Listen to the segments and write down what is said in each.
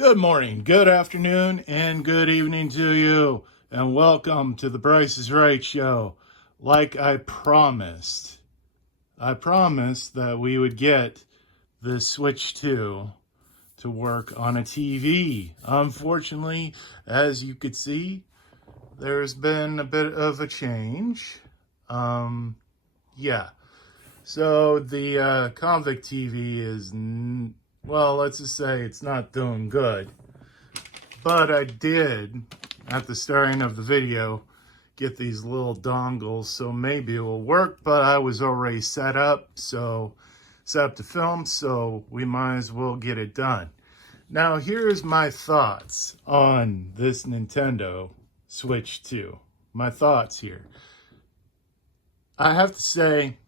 Good morning, good afternoon, and good evening to you, and welcome to the Bryce is Right show. Like I promised that we would get the Switch 2 to work on a TV. Unfortunately, as you could see, there's been a bit of a change. Yeah. So the Convict TV is, well, let's just say it's not doing good. But I did, at the starting of the video, get these little dongles, so maybe it will work, but I was already set up to film, so we might as well get it done. Now, here's my thoughts on this Nintendo Switch 2. My thoughts here. I have to say,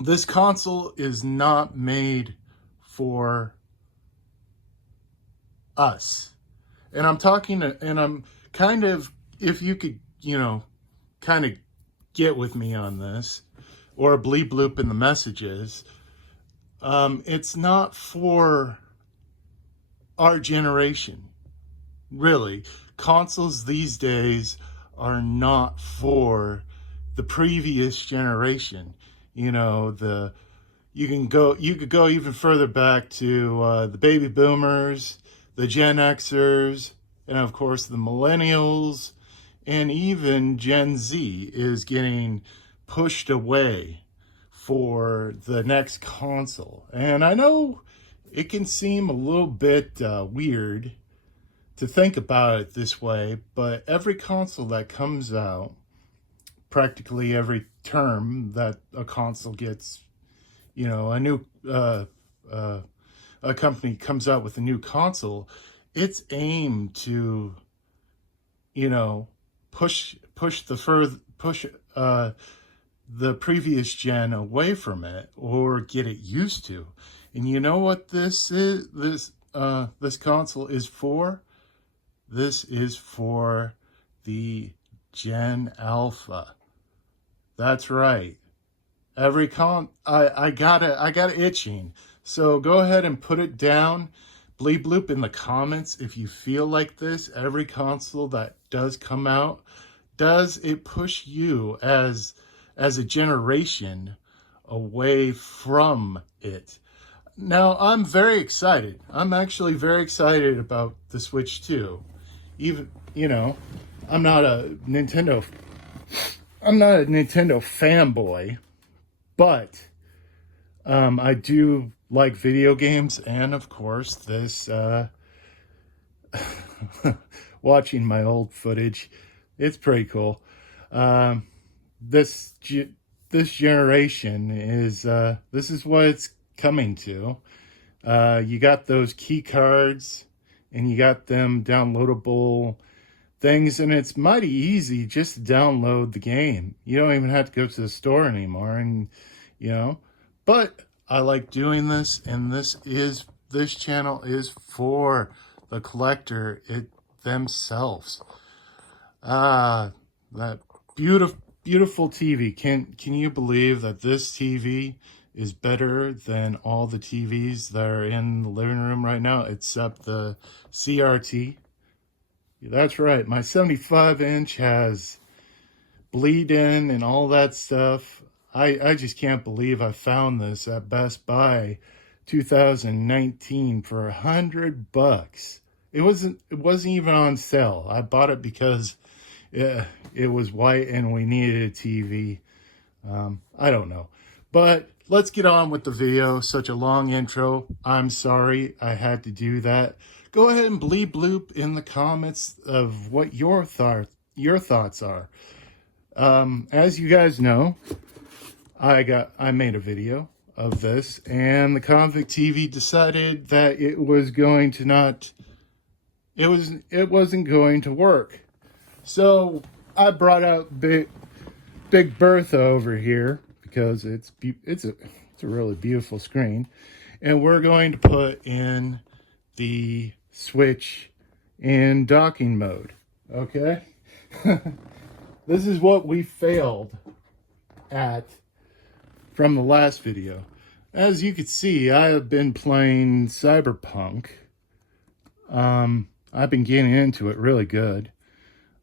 this console is not made for us. And I'm talking to, and I'm kind of, if you could, kind of get with me on this, or bleep bloop in the messages, it's not for our generation. Really, consoles these days are not for the previous generation. You could go even further back to the baby boomers, the Gen Xers, and of course the millennials, and even Gen Z is getting pushed away for the next console. And I know it can seem a little bit weird to think about it this way, but every console that comes out, practically every term that a console gets, a new a company comes out with a new console, it's aimed to, push the previous gen away from it or get it used to. And you know what this console is for? This is for the Gen Alpha. That's right. I got it itching. So go ahead and put it down. Bleep bloop in the comments if you feel like this. Every console that does come out, does it push you as a generation away from it? Now, I'm very excited. I'm actually very excited about the Switch 2. Even, I'm not a Nintendo fanboy, but I do like video games, and of course this watching my old footage, it's pretty cool. This generation is this is what it's coming to. You got those key cards, and you got them downloadable things, and it's mighty easy just to download the game. You don't even have to go to the store anymore, and but I like doing this, and this channel is for the collector themselves. That beautiful TV. Can you believe that this TV is better than all the TVs that are in the living room right now, except the CRT? That's right. My 75-inch has bleed in and all that stuff. I just can't believe I found this at Best Buy 2019 for $100. It wasn't even on sale. I bought it because it was white and we needed a TV. I don't know. But let's get on with the video. Such a long intro. I'm sorry I had to do that. Go ahead and bleep bloop in the comments of what your thoughts are. As you guys know, I made a video of this, and the Convict TV decided that it wasn't going to work. So I brought out Big Bertha over here because it's a really beautiful screen, and we're going to put in the Switch in docking mode. Okay. This is what we failed at from the last video. As you can see, I have been playing Cyberpunk I've been getting into it really good.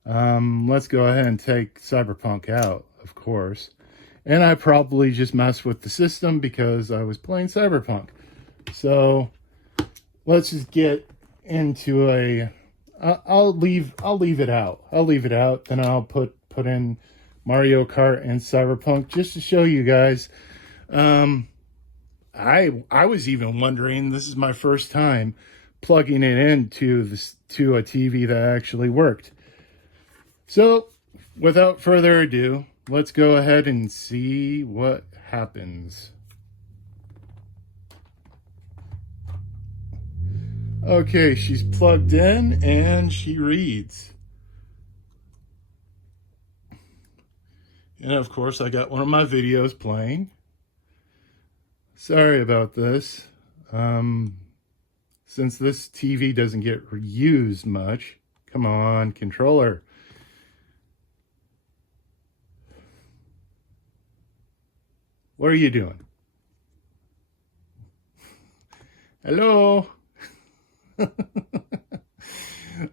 Let's go ahead and take Cyberpunk out, of course. And I probably just messed with the system because I was playing Cyberpunk. So let's just get into a. I'll leave it out. I'll leave it out. Then I'll put in Mario Kart and Cyberpunk just to show you guys. I was even wondering. This is my first time plugging it into to a TV that actually worked. So, without further ado, let's go ahead and see what happens. Okay, she's plugged in and she reads. And of course, I got one of my videos playing. Sorry about this. Since this TV doesn't get used much, come on, controller. What are you doing? Hello?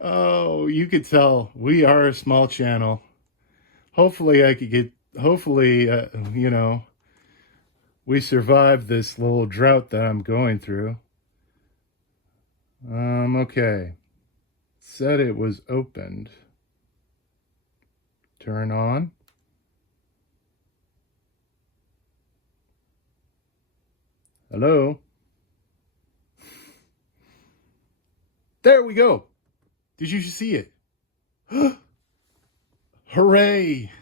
Oh, you could tell we are a small channel. Hopefully I could get, we survived this little drought that I'm going through. Okay. Said it was opened. Turn on. Hello? There we go. Did you see it? Hooray!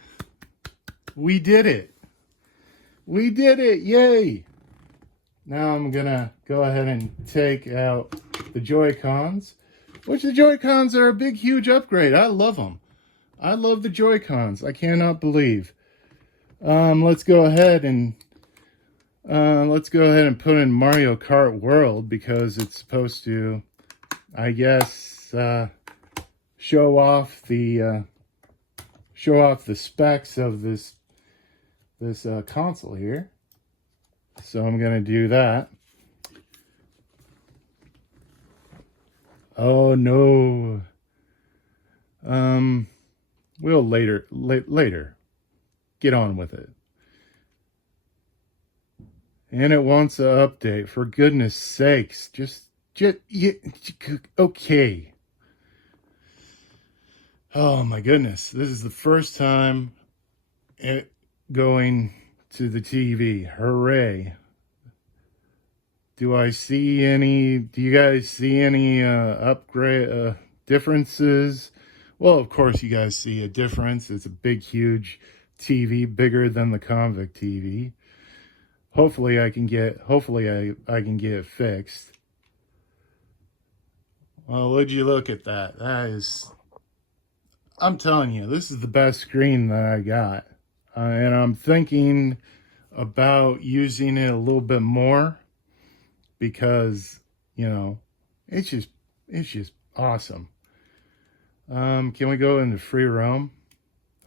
We did it. We did it. Yay! Now I'm gonna go ahead and take out the Joy-Cons, which the Joy-Cons are a big, huge upgrade. I love them. I love the Joy-Cons. I cannot believe. Let's go ahead and put in Mario Kart World because it's supposed to, I guess, show off the specs of this console here. So I'm gonna do that. Oh no. We'll later get on with it. And it wants an update. For goodness sakes, okay. Oh my goodness, this is the first time going to the TV. Hooray. Do you guys see any upgrade differences? Well, of course you guys see a difference. It's a big, huge TV, bigger than the Convict TV. Hopefully I can get it fixed. Well, would you look at that? I'm telling you, this is the best screen that I got. And I'm thinking about using it a little bit more because, it's just awesome. Can we go into free roam?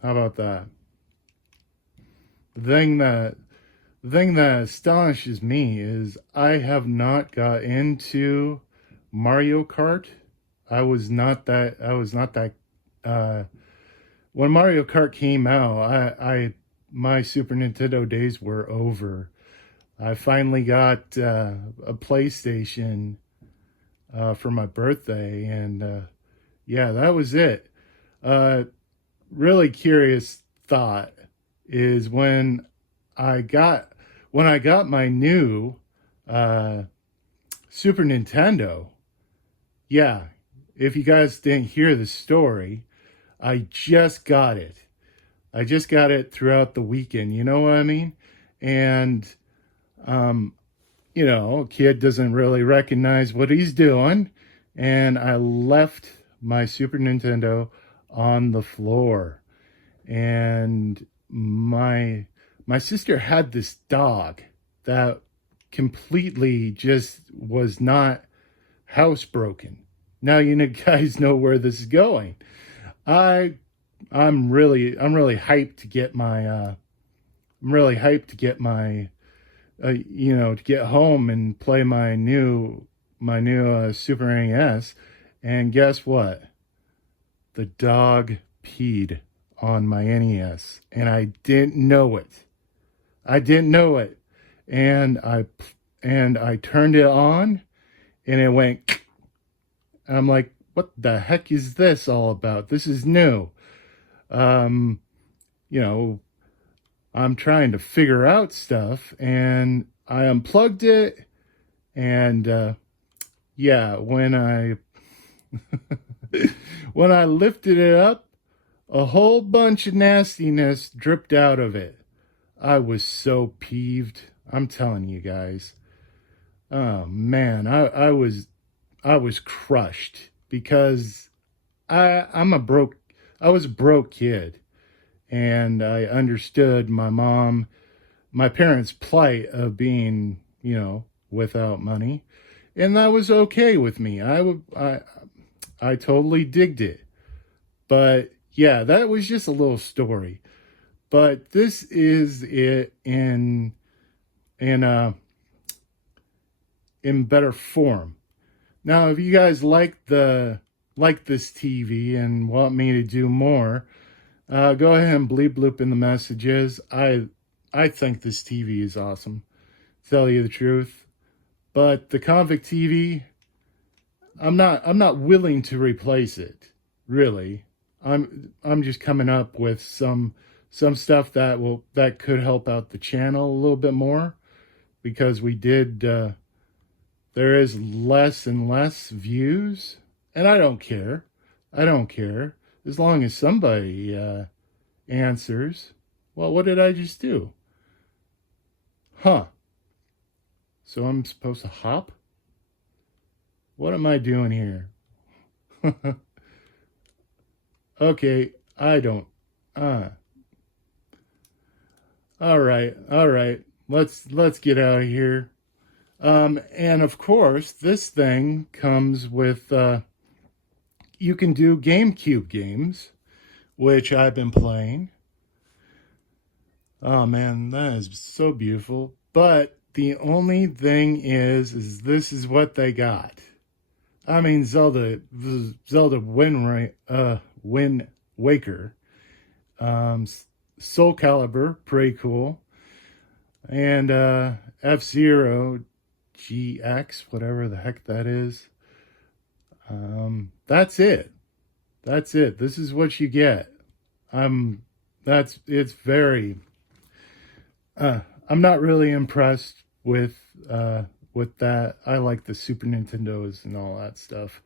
How about that? The thing that astonishes me is I have not got into Mario Kart. I was not that when Mario Kart came out, my Super Nintendo days were over. I finally got a PlayStation for my birthday, and yeah, that was it. Really curious thought is when I got my new Super Nintendo. Yeah, if you guys didn't hear the story, I just got it. I just got it throughout the weekend, you know what I mean? And, a kid doesn't really recognize what he's doing. And I left my Super Nintendo on the floor. And my sister had this dog that completely just was not housebroken. Now guys know where this is going. I'm really hyped to get my to get home and play my new Super NES. And guess what? The dog peed on my NES, and I didn't know it. I didn't know it. And I turned it on, and it went. And I'm like, what the heck is this all about? This is new. Um, you know, I'm trying to figure out stuff, and I unplugged it, and yeah, when I lifted it up, a whole bunch of nastiness dripped out of it. I was so peeved. I'm telling you guys. Oh man, I was crushed because I'm a broke I was a broke kid, and I understood my parents' plight of being, without money, and that was okay with me. I totally digged it. But yeah, that was just a little story. But this is it in in better form. Now, if you guys like this TV and want me to do more, go ahead and bleep bloop in the messages. I think this TV is awesome. Tell you the truth. But the Convict TV, I'm not willing to replace it. Really. I'm just coming up with some stuff that could help out the channel a little bit more, because there is less and less views, and I don't care. I don't care as long as somebody answers. Well, what did I just do? Huh. So I'm supposed to hop? What am I doing here? Okay, I don't. Uh. All right, all right. Let's get out of here. And of course, this thing comes with you can do GameCube games, which I've been playing. Oh man, that is so beautiful. But the only thing is this is what they got. I mean, Zelda Wind Waker, Soul Calibur, pretty cool, and F-Zero GX, whatever the heck that is. That's it. That's it. This is what you get. It's very. I'm not really impressed with that. I like the Super Nintendos and all that stuff.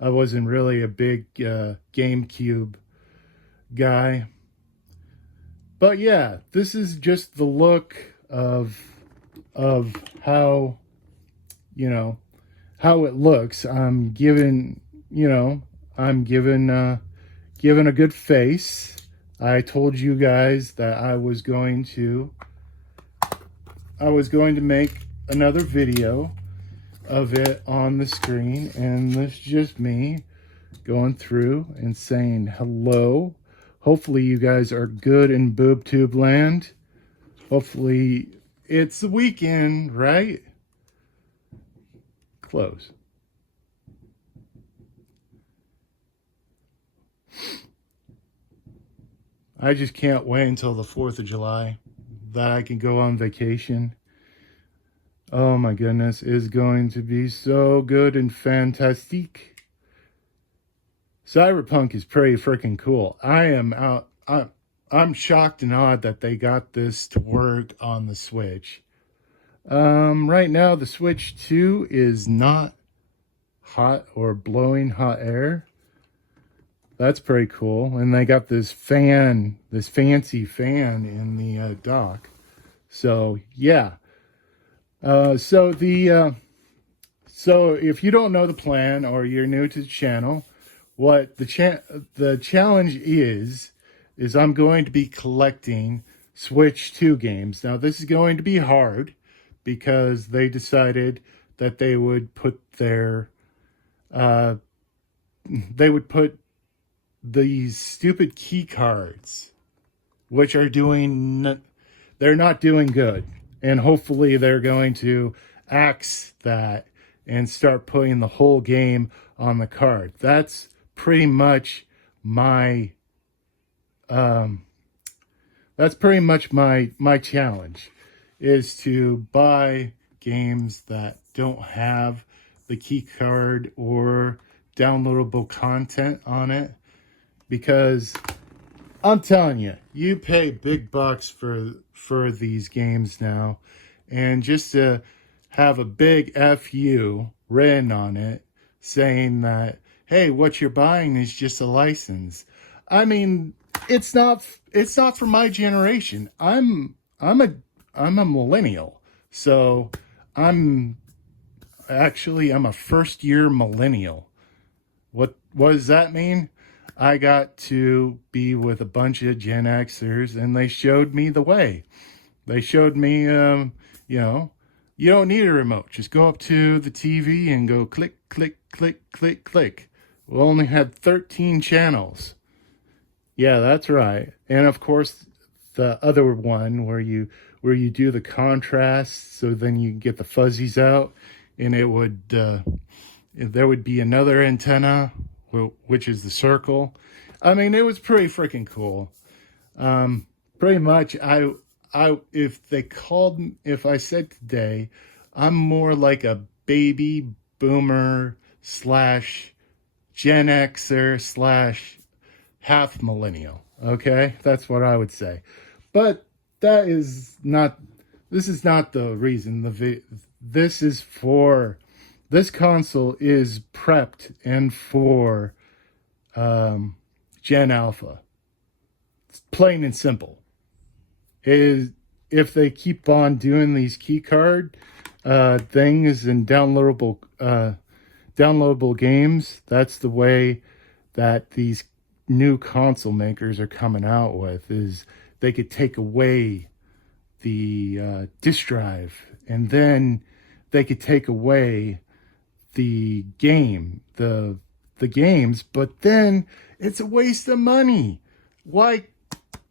I wasn't really a big GameCube guy. But yeah, this is just the look of how, how it looks. I'm given a good face. I told you guys that I was going to make another video of it on the screen, and this is just me going through and saying hello. Hopefully you guys are good in BoobTube land. Hopefully it's the weekend, right? Close. I just can't wait until the 4th of July that I can go on vacation. Oh my goodness, it's going to be so good and fantastic. Cyberpunk is pretty freaking cool. I'm shocked and awed that they got this to work on the Switch. Right now the Switch 2 is not hot or blowing hot air. That's pretty cool. And they got this fancy fan in the dock. So yeah. So if you don't know the plan, or you're new to the channel, what the challenge is I'm going to be collecting Switch 2 games. Now this is going to be hard because they decided that they would put these stupid key cards, which are they're not doing good. And hopefully they're going to axe that and start putting the whole game on the card. That's pretty much my my challenge, is to buy games that don't have the key card or downloadable content on it, because I'm telling you, you pay big bucks for these games now, and just to have a big FU written on it saying that, hey, what you're buying is just a license. I mean, it's not for my generation. I'm a millennial. So I'm a first year millennial. What does that mean? I got to be with a bunch of Gen Xers, and they showed me the way. They showed me, you don't need a remote. Just go up to the TV and go click, click, click, click, click. We only had 13 channels. Yeah, that's right. And of course, the other one where you do the contrast, so then you get the fuzzies out, and it would there would be another antenna, which is the circle. I mean, it was pretty freaking cool. Pretty much, if I said today, I'm more like a baby boomer slash Gen Xer slash half millennial. Okay, that's what I would say. But this is not the reason. This console is prepped and for Gen Alpha. It's plain and simple. If they keep on doing these keycard things and downloadable games, that's the way that these new console makers are coming out with, is they could take away the disk drive, and then they could take away the games, but then it's a waste of money. Why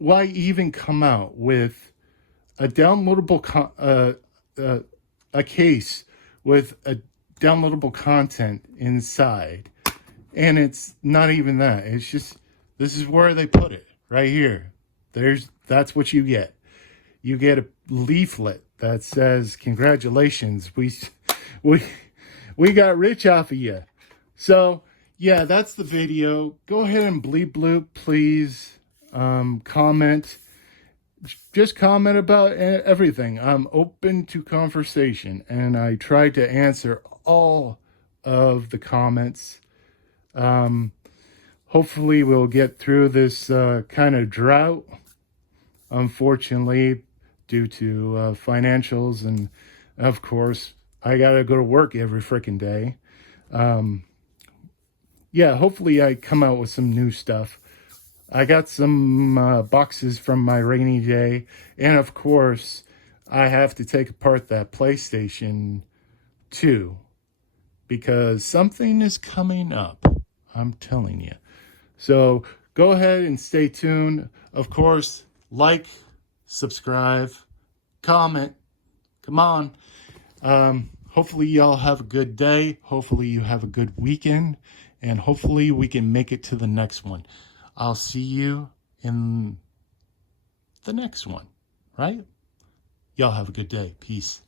even come out with a downloadable a case with a downloadable content inside? And it's not even that. It's just, this is where they put it, right here. That's what you get. You get a leaflet that says, congratulations, we got rich off of you. So yeah, that's the video. Go ahead and bleep bloop, please. Comment. Just comment about everything. I'm open to conversation, and I try to answer all of the comments. Hopefully we'll get through this kind of drought, unfortunately, due to financials, and of course I gotta go to work every freaking day. Yeah, hopefully I come out with some new stuff. I got some boxes from my rainy day, and of course I have to take apart that PlayStation 2, because something is coming up, I'm telling you. So go ahead and stay tuned. Of course, like, subscribe, comment. Come on. Hopefully y'all have a good day. Hopefully you have a good weekend. And hopefully we can make it to the next one. I'll see you in the next one, right? Y'all have a good day. Peace.